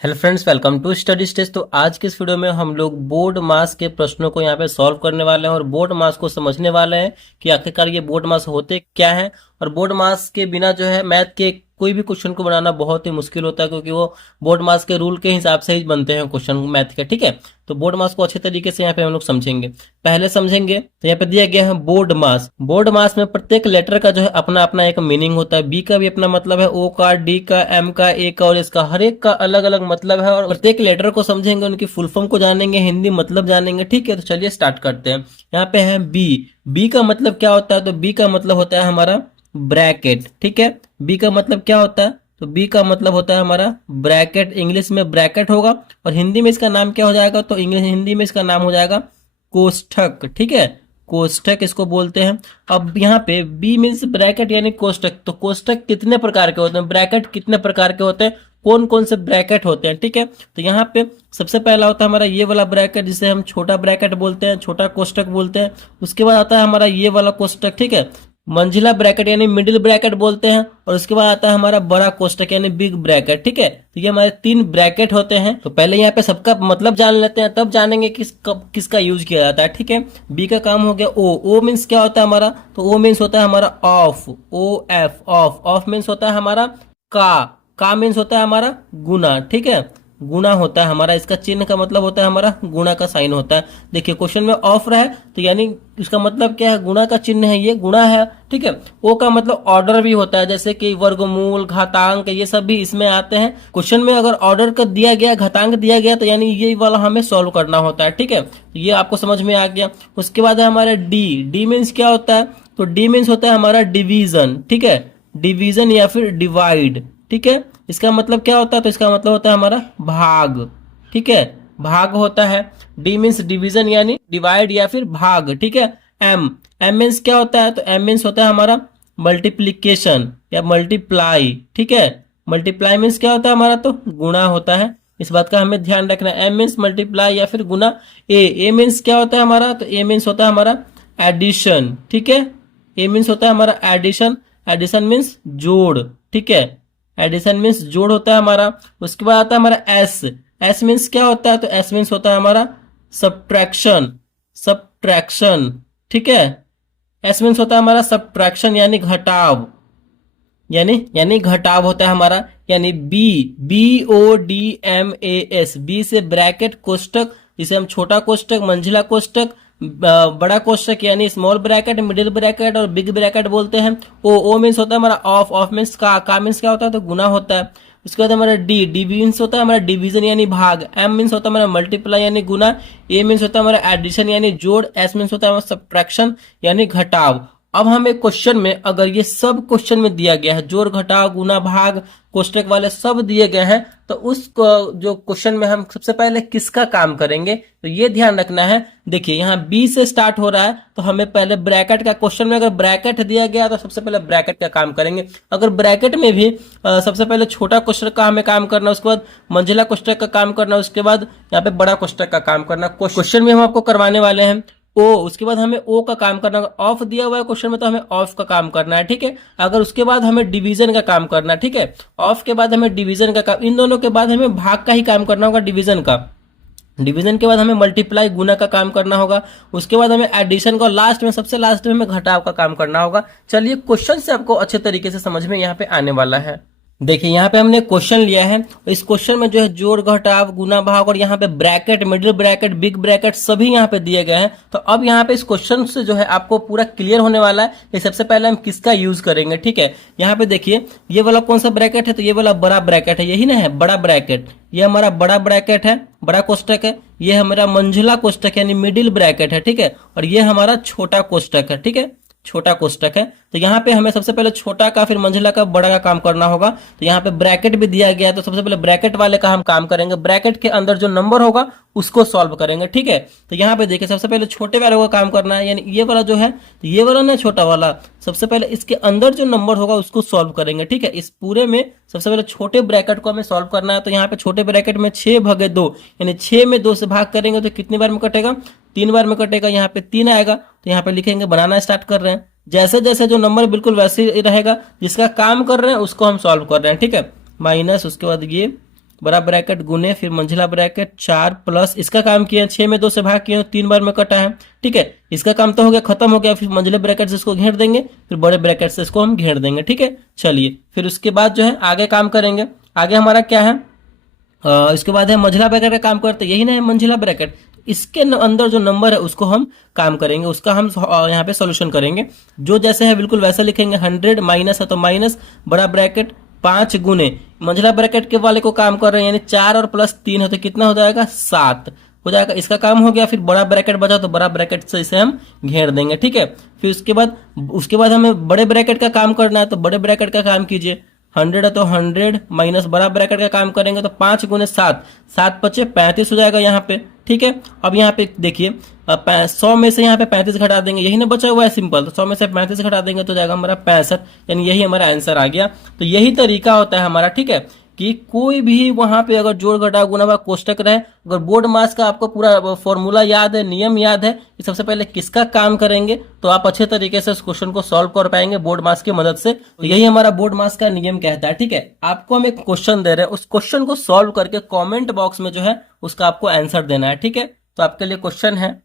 Hello friends, welcome to study stage. तो आज के इस वीडियो में हम लोग बोर्ड मास के प्रश्नों को यहाँ पे सॉल्व करने वाले हैं और बोर्ड मास को समझने वाले हैं कि आखिरकार ये बोर्ड मास होते क्या हैं। और बोर्ड मास के बिना जो है मैथ के कोई भी क्वेश्चन को बनाना बहुत ही मुश्किल होता है, क्योंकि वो बोर्ड मास के रूल के हिसाब से ही बनते हैं क्वेश्चन मैथ के। ठीक है, तो बोर्ड मास को अच्छे तरीके से यहाँ पे हम लोग समझेंगे। पहले समझेंगे तो यहाँ पे दिया गया है बोर्ड मास। बोर्ड मास में प्रत्येक लेटर का जो है अपना अपना एक मीनिंग होता है। बी का भी अपना मतलब है, ओ का, डी का, एम का, ए का और इसका, हर एक का अलग अलग मतलब है। और प्रत्येक लेटर को समझेंगे, उनकी फुल फॉर्म को जानेंगे, हिंदी मतलब जानेंगे। ठीक है, तो चलिए स्टार्ट करते हैं। यहाँ पे है बी। बी का मतलब क्या होता है? तो बी का मतलब होता है हमारा ब्रैकेट। ठीक है, बी का मतलब क्या होता है? तो बी का मतलब होता है हमारा ब्रैकेट। इंग्लिश में ब्रैकेट होगा और हिंदी में इसका नाम क्या हो जाएगा? तो इंग्लिश हिंदी में इसका नाम हो जाएगा कोष्ठक। ठीक है, कोष्ठक इसको बोलते हैं। अब यहाँ पे बी मीन्स ब्रैकेट यानी कोष्ठक। तो कोष्ठक कितने प्रकार के होते हैं, ब्रैकेट कितने प्रकार के होते हैं, कौन कौन से ब्रैकेट होते हैं? ठीक है, तो यहाँ पे सबसे पहला होता है हमारा ये वाला ब्रैकेट, जिसे हम छोटा ब्रैकेट बोलते हैं, छोटा कोष्ठक बोलते हैं। उसके बाद आता है हमारा ये वाला कोष्ठक। ठीक है, मंझला ब्रैकेट यानी मिडिल ब्रैकेट बोलते हैं। और उसके बाद आता है हमारा बड़ा कोष्ठक यानी बिग ब्रैकेट। ठीक है, तो ये हमारे तीन ब्रैकेट होते हैं। तो पहले यहाँ पे सबका मतलब जान लेते हैं, तब जानेंगे किसका यूज किया जाता है। ठीक है, बी का काम हो गया ओ। ओ मीन्स क्या होता है हमारा? तो ओ मीन्स होता है हमारा of, O F, of. Of means होता है हमारा का मीन्स होता है हमारा गुना। ठीक है, गुना होता है हमारा, इसका चिन्ह का मतलब होता है हमारा गुना का साइन होता है। देखिए क्वेश्चन में ऑफ रहा है तो यानी इसका मतलब क्या है? गुना का चिन्ह है, ये गुणा है। ठीक है, ओ का मतलब ऑर्डर भी होता है, जैसे कि वर्गमूल, घातांक, ये सब भी इसमें आते हैं। क्वेश्चन में अगर ऑर्डर का दिया गया, घातांक दिया गया, तो यानी ये वाला हमें सॉल्व करना होता है। ठीक है, तो ये आपको समझ में आ गया। उसके बाद है हमारा डी। डी मीन्स क्या होता है? तो डी मीन्स होता है हमारा डिवीजन। ठीक है, डिवीजन या फिर डिवाइड। ठीक है, इसका मतलब क्या होता है? तो इसका मतलब होता है हमारा भाग। ठीक है, भाग होता है। डी मीन्स डिवीजन यानी डिवाइड या फिर भाग। ठीक है, एम। एम मीन्स क्या होता है? तो एम मीन्स होता है हमारा मल्टीप्लीकेशन या मल्टीप्लाई। ठीक है, मल्टीप्लाई मीन्स क्या होता है हमारा? तो गुणा होता है। इस बात का हमें ध्यान रखना है। एम मीन्स मल्टीप्लाई या फिर गुना। ए मीन्स क्या होता है हमारा? तो ए मीन्स होता है हमारा एडिशन। ठीक है, ए मीन्स होता है हमारा एडिशन। एडिशन मीन्स जोड़। ठीक है, एडिशन मीन्स जोड़ होता है हमारा। उसके बाद आता है हमारा एस। एस मीन्स क्या होता है? तो एस मीन्स होता है हमारा सब्ट्रैक्शन, सब्ट्रैक्शन। ठीक है, एस मीन्स होता है हमारा सब्ट्रैक्शन यानी घटाव, यानी घटाव होता है हमारा। यानी B, B O D M A S, B से ब्रैकेट कोष्टक, जिसे हम छोटा कोष्टक, मंझला कोष्टक, बड़ा कोष्टक यानी स्मॉल ब्रैकेट, मिडिल ब्रैकेट और बिग ब्रैकेट बोलते हैं। ओ मीन्स होता है हमारा ऑफ, ऑफ मीन्स का मीन्स क्या होता है? तो गुना होता है। उसके बाद हमारा डी। डी मीन्स होता है हमारा डिवीजन यानी भाग। एम मीन्स होता है हमारा मल्टीप्लाई यानी गुना। ए मीन्स होता है हमारा एडिशन यानी जोड़। एस मीन्स होता है हमारा सब्ट्रैक्शन यानी घटाव। अब हमें क्वेश्चन में अगर ये सब क्वेश्चन में दिया गया है, जोड़, घटाव, गुना, भाग, कोष्टक वाले सब दिए गए हैं, तो उस जो क्वेश्चन में हम सबसे पहले किसका काम करेंगे, तो ये ध्यान रखना है। देखिए यहाँ बी से स्टार्ट हो रहा है, तो हमें पहले ब्रैकेट का, क्वेश्चन में अगर ब्रैकेट दिया गया तो सबसे पहले ब्रैकेट का काम करेंगे। अगर ब्रैकेट में भी सबसे पहले छोटा कोष्टक का हमें काम करना, उसके बाद मंझला कोष्टक का काम करना, उसके बाद यहाँ पे बड़ा कोष्टक का काम करना। क्वेश्चन में हम आपको करवाने वाले हैं ओ। उसके बाद हमें ओ का काम करना, ऑफ दिया हुआ है क्वेश्चन में तो हमें ऑफ का काम करना है। ठीक है, अगर उसके बाद हमें डिवीजन का काम करना है। ठीक है, ऑफ के बाद हमें डिवीजन का काम, इन दोनों के बाद हमें भाग का ही काम करना होगा, डिवीजन का। डिवीजन के बाद हमें मल्टीप्लाई, गुना का काम करना होगा। उसके बाद हमें एडिशन का, लास्ट में, सबसे लास्ट में हमें घटाव का काम करना होगा। चलिए क्वेश्चन से आपको अच्छे तरीके से समझ में यहाँ पे आने वाला है। देखिए यहाँ पे हमने क्वेश्चन लिया है, इस क्वेश्चन में जो है जोड़, घटाव, गुना, भाग और यहाँ पे bracket, middle bracket, big bracket सभी यहाँ पे दिए गए हैं। तो अब यहाँ पे इस क्वेश्चन से जो है आपको पूरा क्लियर होने वाला है कि सबसे पहले हम किसका यूज करेंगे। ठीक है, यहाँ पे देखिए ये वाला कौन सा ब्रैकेट है? तो ये वाला बड़ा ब्रैकेट है, यही ना है बड़ा ब्रैकेट। ये हमारा बड़ा ब्रैकेट है, बड़ा कोष्टक है। ये हमारा मंझला कोष्टक यानी मिडिल ब्रैकेट है। ठीक है, और ये हमारा छोटा कोष्टक है। ठीक है, छोटा कोष्टक है। तो यहाँ पे हमें सबसे पहले छोटा का, फिर मंझला का, बड़ा का काम करना होगा। तो यहाँ पे ब्रैकेट भी दिया गया है, तो सबसे पहले ब्रैकेट वाले का हम काम करेंगे। ब्रैकेट के अंदर जो नंबर होगा उसको सॉल्व करेंगे। ठीक है, तो यहाँ पे देखिए सबसे पहले छोटे वाले का काम करना है, यानी ये वाला जो है, तो ये वाला ना छोटा वाला, सबसे पहले इसके अंदर जो नंबर होगा उसको सॉल्व करेंगे। ठीक है, इस पूरे में सबसे पहले छोटे ब्रैकेट को हमें सॉल्व करना है। तो यहाँ पे छोटे ब्रैकेट में 6/2, यानी 6 में 2 से भाग करेंगे तो कितनी बार में कटेगा? 3 बार में कटेगा। यहाँ पे 3 आएगा, तो यहाँ पे लिखेंगे, बनाना स्टार्ट कर रहे हैं। जैसे जैसे जो नंबर बिल्कुल वैसे ही रहेगा, जिसका काम कर रहे हैं उसको हम सॉल्व कर रहे हैं। ठीक है, माइनस, उसके बाद ये बड़ा ब्रैकेट गुने फिर मंझला ब्रैकेट 4 प्लस इसका काम किए 6 में 2 से भाग किए 3 बार में कटा है। ठीक है, इसका काम तो हो गया, खत्म हो गया। फिर मंझले ब्रैकेट से इसको घेर देंगे, फिर बड़े ब्रैकेट से इसको हम घेर देंगे। ठीक है, चलिए फिर उसके बाद जो है आगे काम करेंगे। आगे हमारा क्या है, इसके बाद है मंझला ब्रैकेट का काम करते, यही ना है मंझला ब्रैकेट। इसके अंदर जो नंबर है उसको हम काम करेंगे, उसका हम यहाँ पे सॉल्यूशन करेंगे। जो जैसे है बिल्कुल वैसा लिखेंगे। 100 माइनस है तो माइनस बड़ा ब्रैकेट 5 गुने मंझला ब्रैकेट के वाले को काम कर रहे हैं, यानी 4 और प्लस 3 है तो कितना हो जाएगा 7 हो जाएगा। इसका काम हो गया। फिर बड़ा ब्रैकेट बचा तो बड़ा ब्रैकेट से इसे हम घेर देंगे। ठीक है, फिर उसके बाद हमें बड़े ब्रैकेट का काम करना है, तो बड़े ब्रैकेट का काम कीजिए। 100 है तो 100 माइनस बड़ा ब्रैकेट का काम करेंगे तो 5 गुने 7, 7 पचे 35 हो जाएगा यहाँ पे। ठीक है, अब यहाँ पे देखिए 100 में से यहाँ पे 35 घटा देंगे, यही ना बचा हुआ है सिंपल, तो 100 में से 35 घटा देंगे तो जाएगा हमारा 65, यानी यही हमारा आंसर आ गया। तो यही तरीका होता है हमारा। ठीक है, कि कोई भी वहां पे अगर जोड़ घटाव गुणा भाग कोष्टक रहे, अगर बोर्ड मास का आपको पूरा फॉर्मूला याद है, नियम याद है कि सबसे पहले किसका काम करेंगे, तो आप अच्छे तरीके से इस क्वेश्चन को सॉल्व कर पाएंगे बोर्ड मास की मदद से। तो यही हमारा बोर्ड मास का नियम कहता है। ठीक है, आपको हम एक क्वेश्चन दे रहे हैं, उस क्वेश्चन को सॉल्व करके कॉमेंट बॉक्स में जो है उसका आपको आंसर देना है। ठीक है, तो आपके लिए क्वेश्चन है,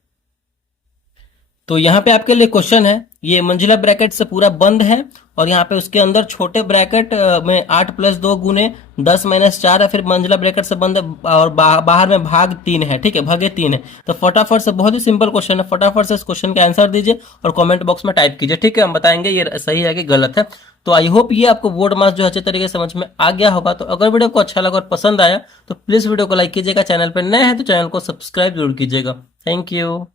तो यहाँ पे आपके लिए क्वेश्चन है, ये मंजिला ब्रैकेट से पूरा बंद है और यहाँ पे उसके अंदर छोटे ब्रैकेट में 8 प्लस 2 गुने 10 माइनस 4 है, फिर मंजिला ब्रैकेट से बंद है और बाहर में भाग 3 है। ठीक है, भागे 3 है। तो फटाफट से, बहुत ही सिंपल क्वेश्चन है, फटाफट से इस क्वेश्चन का आंसर दीजिए और कमेंट बॉक्स में टाइप कीजिए। ठीक है, हम बताएंगे ये सही है कि गलत है। तो आई होप ये आपको बोर्ड मास जो अच्छे तरीके से समझ में आ गया होगा। तो अगर वीडियो को अच्छा लगा और पसंद आया तो प्लीज वीडियो को लाइक कीजिएगा, चैनल पर नए हैं तो चैनल को सब्सक्राइब जरूर कीजिएगा। Thank you.